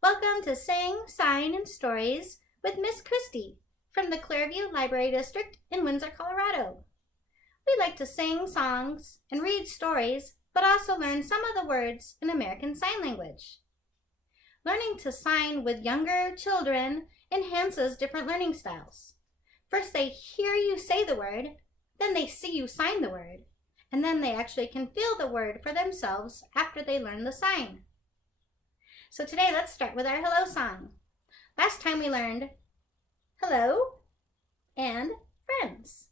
Welcome to Sing, Sign, and Stories with Miss Christy from the Clearview Library District in Windsor, Colorado. We like to sing songs and read stories, but also learn some of the words in American Sign Language. Learning to sign with younger children enhances different learning styles. First, they hear you say the word, then they see you sign the word, and then they actually can feel the word for themselves after they learn the sign. So today, let's start with our hello song. Last time we learned hello and friends.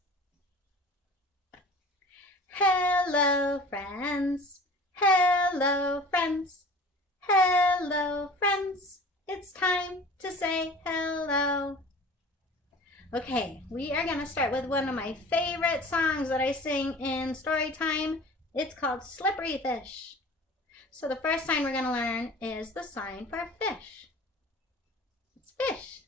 Hello, friends. Hello, friends. Hello, friends. It's time to say hello. Okay, we are going to start with one of my favorite songs that I sing in Storytime. It's called Slippery Fish. So the first sign we're going to learn is the sign for fish. It's fish.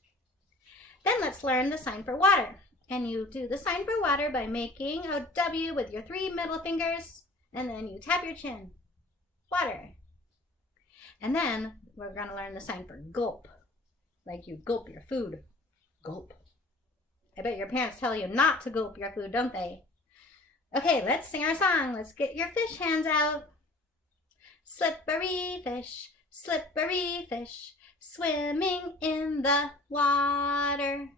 Then let's learn the sign for water. And you do the sign for water by making a W with your 3 middle fingers, and then you tap your chin. Water. And then we're going to learn the sign for gulp. Like you gulp your food. Gulp. I bet your parents tell you not to gulp your food, don't they? Okay, let's sing our song. Let's get your fish hands out. Slippery fish, swimming in the water.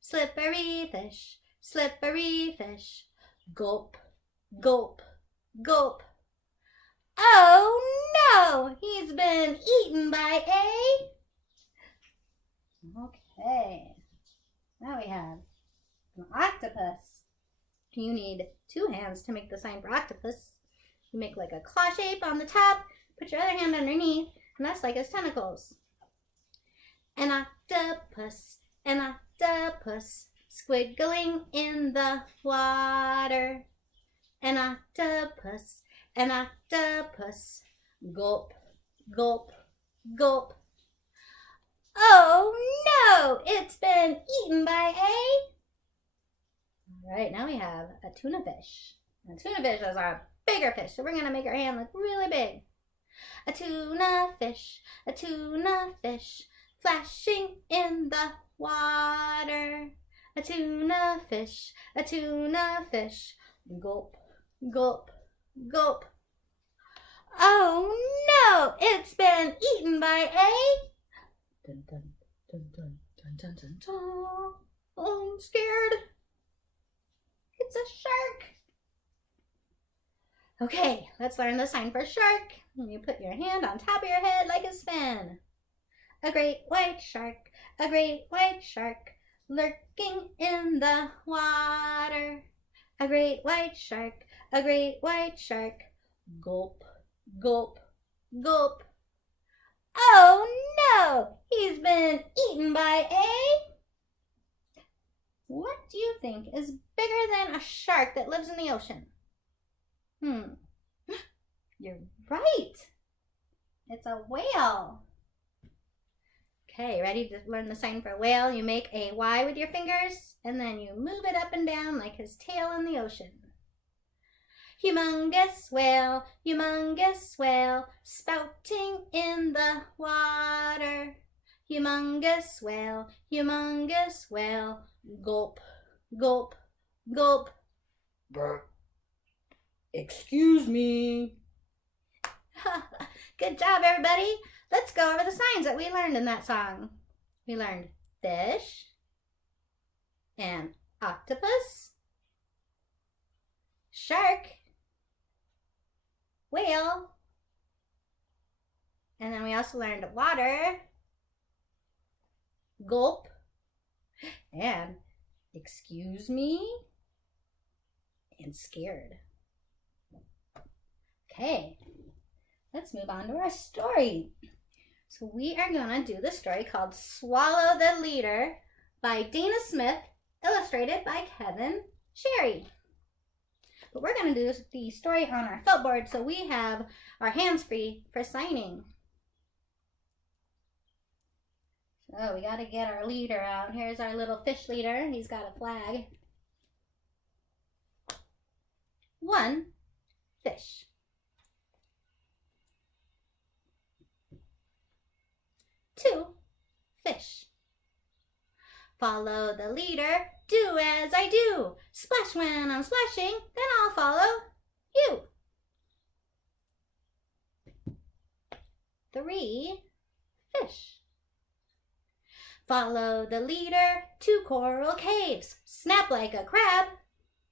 Slippery fish, gulp, gulp, gulp. Oh no, he's been eaten by a... Okay, now we have an octopus. You need 2 hands to make the sign for octopus. You make like a claw shape on the top, put your other hand underneath, and that's like his tentacles. An octopus, squiggling in the water. An octopus, gulp, gulp, gulp. Oh no, it's been eaten by a... All right, now we have a tuna fish. A tuna fish is our bigger fish, so we're going to make our hand look really big. A tuna fish, flashing in the water. A tuna fish, gulp, gulp, gulp. Oh no, it's been eaten by a... Dun, dun, dun, dun, dun, dun, dun, dun. Oh, I'm scared. It's a shark. Okay, let's learn the sign for shark. You put your hand on top of your head like a fin. A great white shark, lurking in the water. A great white shark, gulp, gulp, gulp. Oh no, he's been eaten by a... What do you think is bigger than a shark that lives in the ocean? You're right. It's a whale. Okay, ready to learn the sign for whale? You make a Y with your fingers, and then you move it up and down like his tail in the ocean. Humongous whale, spouting in the water. Humongous whale, gulp, gulp, gulp. Burp. Excuse me. Good job, everybody. Let's go over the signs that we learned in that song. We learned fish and octopus, shark, whale, and then we also learned water, gulp, and excuse me, and scared. Okay, let's move on to our story. So we are going to do the story called Swallow the Leader by Dana Smith, illustrated by Kevin Sherry. But we're going to do the story on our felt board so we have our hands free for signing. So we got to get our leader out. Here's our little fish leader. He's got a flag. 1 fish. 2 2 fish. Follow the leader, do as I do. Splash when I'm splashing, then I'll follow you. 3 fish. Follow the leader, 2 coral caves. Snap like a crab.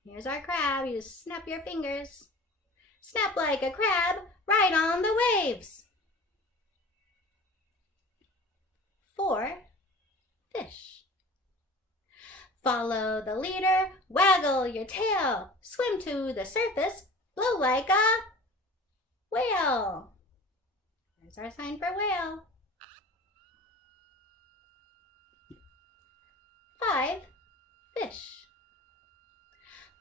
Here's our crab, you snap your fingers. Snap like a crab, right on the waves. 4 fish. Follow the leader, waggle your tail. Swim to the surface, blow like a whale. There's our sign for whale. 5 fish.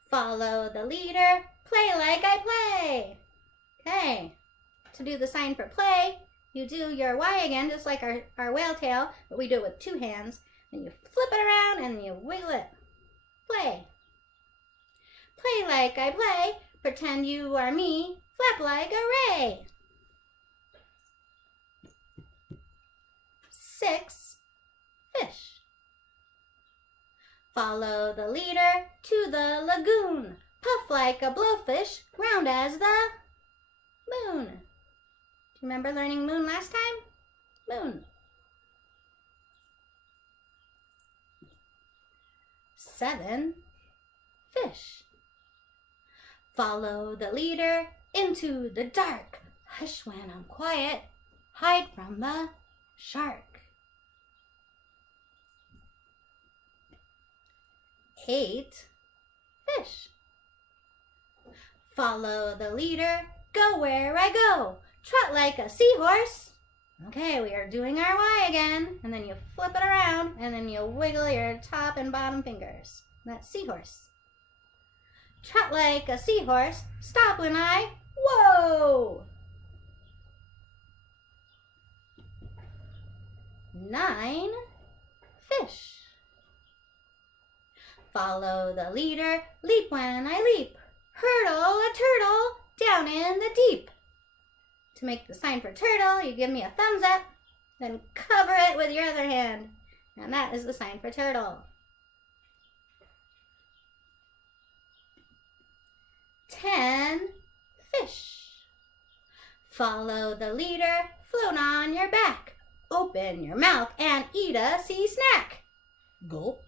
Follow the leader, play like I play. Okay, to do the sign for play, you do your Y again, just like our whale tail, but we do it with 2 hands. And you flip it around and you wiggle it. Play. Play like I play, pretend you are me, flap like a ray. 6 fish. Follow the leader to the lagoon. Puff like a blowfish, round as the moon. Do you remember learning moon last time? Moon. 7 fish. Follow the leader into the dark. Hush when I'm quiet, hide from the shark. 8 fish. Follow the leader, go where I go. Trot like a seahorse. Okay, we are doing our Y again. And then you flip it around and then you wiggle your top and bottom fingers. That's seahorse. Trot like a seahorse, stop when I, whoa! 9 fish. Follow the leader, leap when I leap. Hurdle a turtle down in the deep. To make the sign for turtle, you give me a thumbs up, then cover it with your other hand. And that is the sign for turtle. 10 fish. Follow the leader, float on your back. Open your mouth and eat a sea snack. Gulp.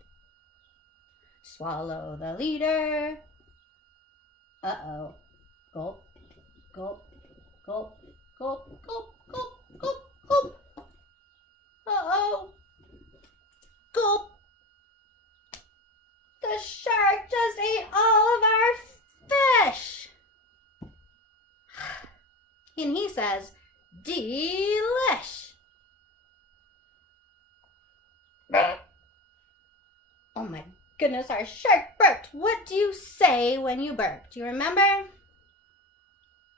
Swallow the leader. Uh-oh. Gulp, gulp, gulp, gulp, gulp, gulp, gulp, gulp. Uh-oh. Gulp. The shark just ate all of our fish. And he says, delish. Oh my goodness, our shark burped. What do you say when you burp? Do you remember?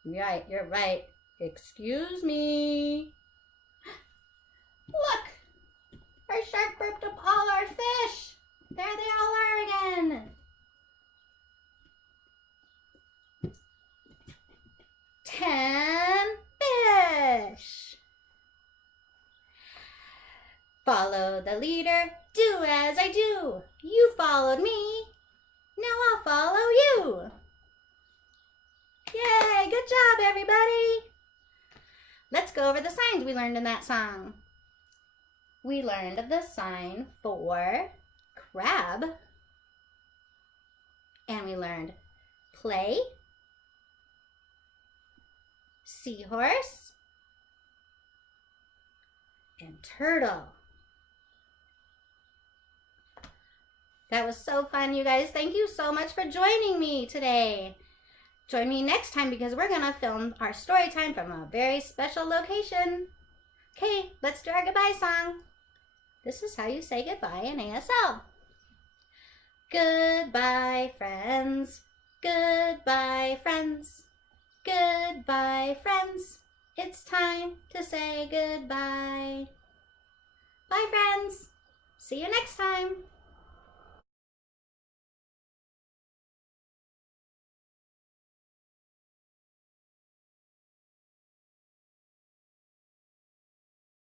Right, you're right. Excuse me. Look, our shark burped up all our fish. There they all are again. 10 fish. Follow the leader, do as I do. You followed me, now I'll follow you. Yay, good job everybody. Let's go over the signs we learned in that song. We learned the sign for crab, and we learned play, seahorse, and turtle. That was so fun, you guys. Thank you so much for joining me today. Join me next time because we're going to film our story time from a very special location. Okay, let's do our goodbye song. This is how you say goodbye in ASL. Goodbye, friends. Goodbye, friends. Goodbye, friends. It's time to say goodbye. Bye, friends. See you next time.